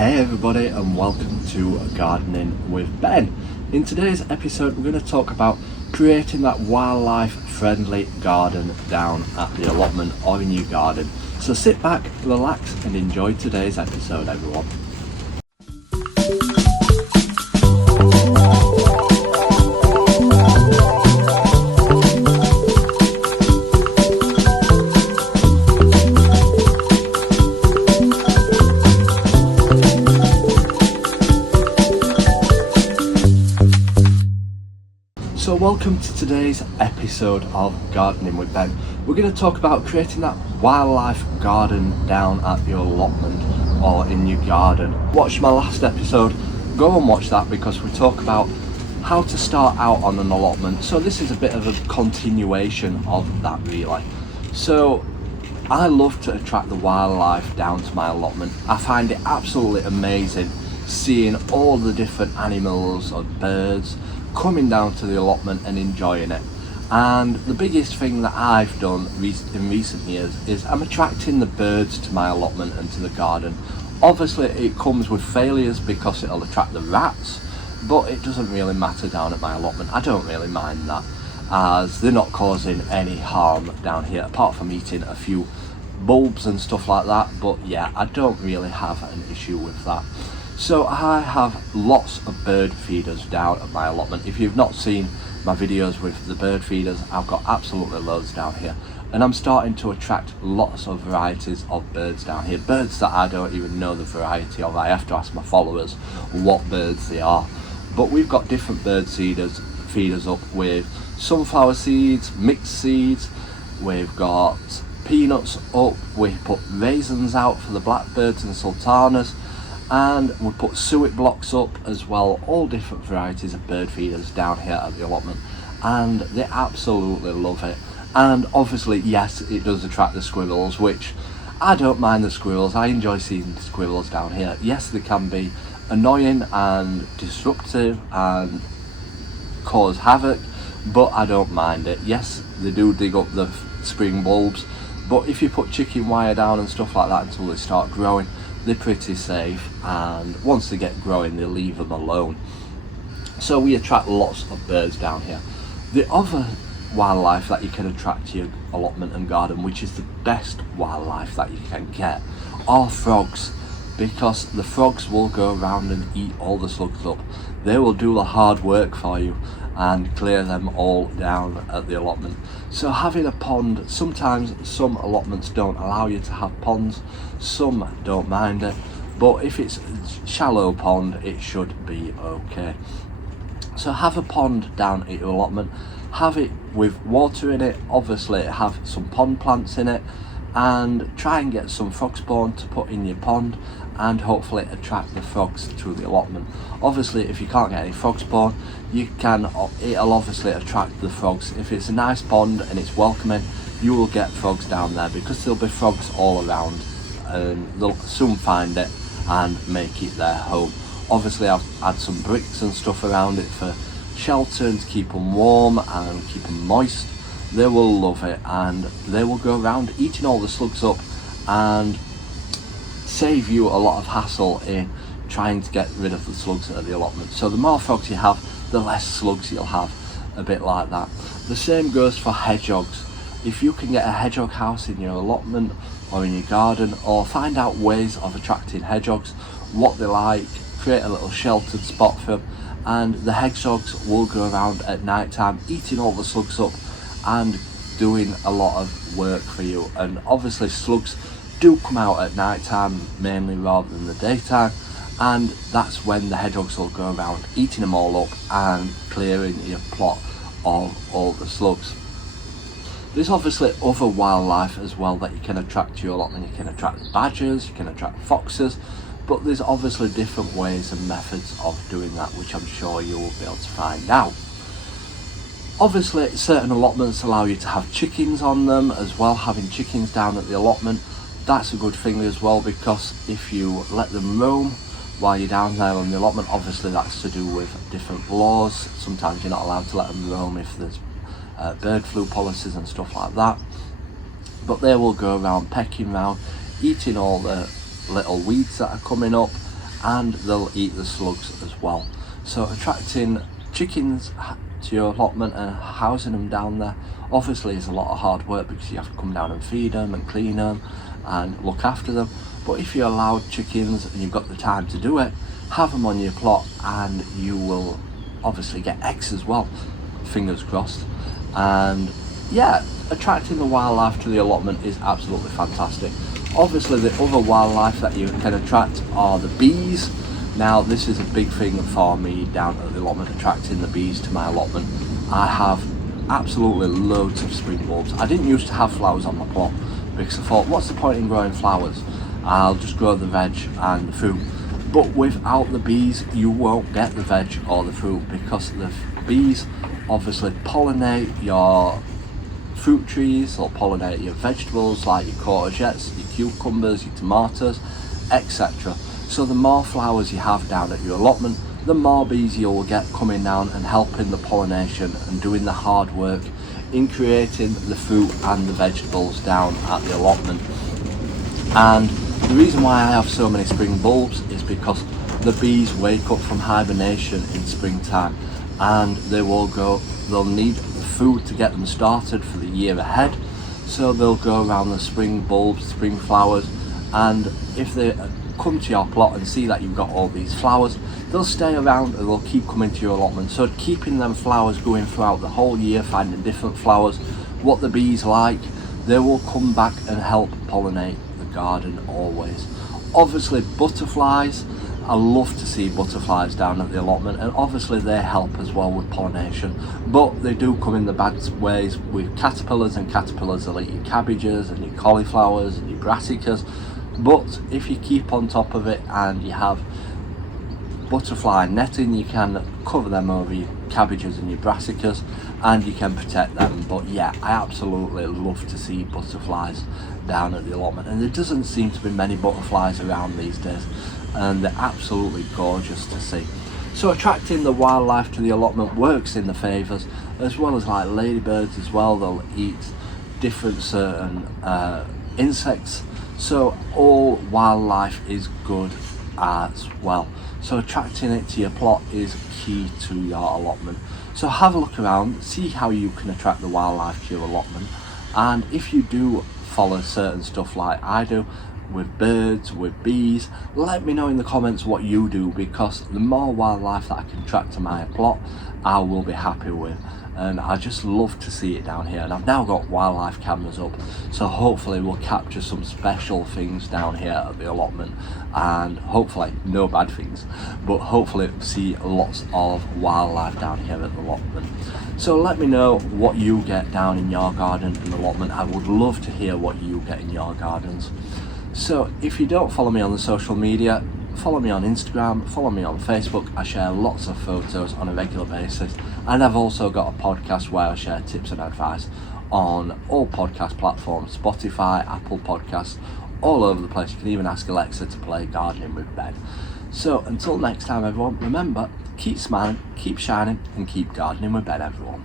Hey everybody, and welcome to Gardening with Ben. In today's episode we're going to talk about creating that wildlife friendly garden down at the allotment or in your garden. So sit back, relax and enjoy today's episode, everyone. So welcome to today's episode of Gardening with Ben. We're going to talk about creating that wildlife garden down at your allotment or in your garden. Watch my last episode, go and watch that because we talk about how to start out on an allotment. So this is a bit of a continuation of that really. So I love to attract the wildlife down to my allotment. I find it absolutely amazing seeing all the different animals or birds coming down to the allotment and enjoying it. And the biggest thing that I've done in recent years is I'm attracting the birds to my allotment and to the garden. Obviously it comes with failures because it'll attract the rats, but it doesn't really matter down at my allotment. I don't really mind that, as they're not causing any harm down here apart from eating a few bulbs and stuff like that. But yeah, I don't really have an issue with that. So I have lots of bird feeders down at my allotment. If you've not seen my videos with the bird feeders, I've got absolutely loads down here. And I'm starting to attract lots of varieties of birds down here. Birds that I don't even know the variety of. I have to ask my followers what birds they are. But we've got different bird feeders up with sunflower seeds, mixed seeds. We've got peanuts up. We put raisins out for the blackbirds and sultanas. And we put suet blocks up as well, all different varieties of bird feeders down here at the allotment, and they absolutely love it. And obviously, yes, it does attract the squirrels, which I don't mind the squirrels. I enjoy seeing squirrels down here. Yes, they can be annoying and disruptive and cause havoc, but I don't mind it. Yes, they do dig up the spring bulbs, but if you put chicken wire down and stuff like that until they start growing, they're pretty safe, and once they get growing they leave them alone. So we attract lots of birds down here. The other wildlife that you can attract to your allotment and garden, which is the best wildlife that you can get, are frogs, because the frogs will go around and eat all the slugs up. They will do the hard work for you and clear them all down at the allotment. So having a pond, sometimes some allotments don't allow you to have ponds, some don't mind it, but if it's a shallow pond it should be okay. So have a pond down at your allotment, have it with water in it, obviously have some pond plants in it, and try and get some frog spawn to put in your pond and hopefully attract the frogs to the allotment. Obviously if you can't get any frog spawn, it'll obviously attract the frogs. If it's a nice pond and it's welcoming, you will get frogs down there because there'll be frogs all around, and they'll soon find it and make it their home. Obviously I've had some bricks and stuff around it for shelter and to keep them warm and keep them moist. They will love it, and they will go around eating all the slugs up and save you a lot of hassle in trying to get rid of the slugs at the allotment. So the more frogs you have, the less slugs you'll have, a bit like that. The same goes for hedgehogs. If you can get a hedgehog house in your allotment or in your garden, or find out ways of attracting hedgehogs, what they like, create a little sheltered spot for them, and the hedgehogs will go around at night time eating all the slugs up and doing a lot of work for you. And obviously slugs do come out at night time mainly rather than the daytime, and that's when the hedgehogs will go around eating them all up and clearing your plot of all the slugs. There's obviously other wildlife as well that you can attract to your allotment. You can attract badgers, you can attract foxes, but there's obviously different ways and methods of doing that, which I'm sure you will be able to find out. Obviously certain allotments allow you to have chickens on them as well. Having chickens down at the allotment, that's a good thing as well, because if you let them roam while you're down there on the allotment, obviously that's to do with different laws. Sometimes you're not allowed to let them roam if there's bird flu policies and stuff like that, but they will go around pecking around, eating all the little weeds that are coming up, and they'll eat the slugs as well. So attracting chickens to your allotment and housing them down there obviously is a lot of hard work, because you have to come down and feed them and clean them and look after them. But if you allow chickens and you've got the time to do it, have them on your plot and you will obviously get eggs as well, fingers crossed. And yeah, attracting the wildlife to the allotment is absolutely fantastic. Obviously the other wildlife that you can attract are the bees. Now this is a big thing for me down at the allotment, attracting the bees to my allotment. I have absolutely loads of spring bulbs. I didn't used to have flowers on my plot, because I thought, what's the point in growing flowers? I'll just grow the veg and the fruit. But without the bees you won't get the veg or the fruit, because the bees obviously pollinate your fruit trees or pollinate your vegetables like your courgettes, your cucumbers, your tomatoes, etc. So the more flowers you have down at your allotment, the more bees you'll get coming down and helping the pollination and doing the hard work in creating the fruit and the vegetables down at the allotment. And the reason why I have so many spring bulbs is because the bees wake up from hibernation in springtime, and they'll need food to get them started for the year ahead. So they'll go around the spring bulbs, spring flowers, and if they come to your plot and see that you've got all these flowers, they'll stay around and they'll keep coming to your allotment. So keeping them flowers going throughout the whole year, finding different flowers, what the bees like, they will come back and help pollinate the garden always. Obviously butterflies, I love to see butterflies down at the allotment, and obviously they help as well with pollination, but they do come in the bad ways with caterpillars, and caterpillars will eat your cabbages and your cauliflowers and your brassicas. But if you keep on top of it and you have butterfly netting, you can cover them over your cabbages and your brassicas and you can protect them. But yeah, I absolutely love to see butterflies down at the allotment, and there doesn't seem to be many butterflies around these days, and they're absolutely gorgeous to see. So attracting the wildlife to the allotment works in the favours, as well as like ladybirds as well. They'll eat different certain insects, so all wildlife is good as well. So attracting it to your plot is key to your allotment. So have a look around, see how you can attract the wildlife to your allotment, and if you do follow certain stuff like I do with birds, with bees, let me know in the comments what you do, because the more wildlife that I can attract to my plot, I will be happy with. And I just love to see it down here, and I've now got wildlife cameras up, so hopefully we'll capture some special things down here at the allotment, and hopefully no bad things, but hopefully see lots of wildlife down here at the allotment. So let me know what you get down in your garden and allotment. I would love to hear what you get in your gardens. So if you don't follow me on the social media, follow me on Instagram, follow me on Facebook. I share lots of photos on a regular basis, and I've also got a podcast where I share tips and advice on all podcast platforms, Spotify, Apple Podcasts, all over the place. You can even ask Alexa to play Gardening with Ben. So until next time everyone, remember, keep smiling, keep shining, and keep gardening with Ben everyone.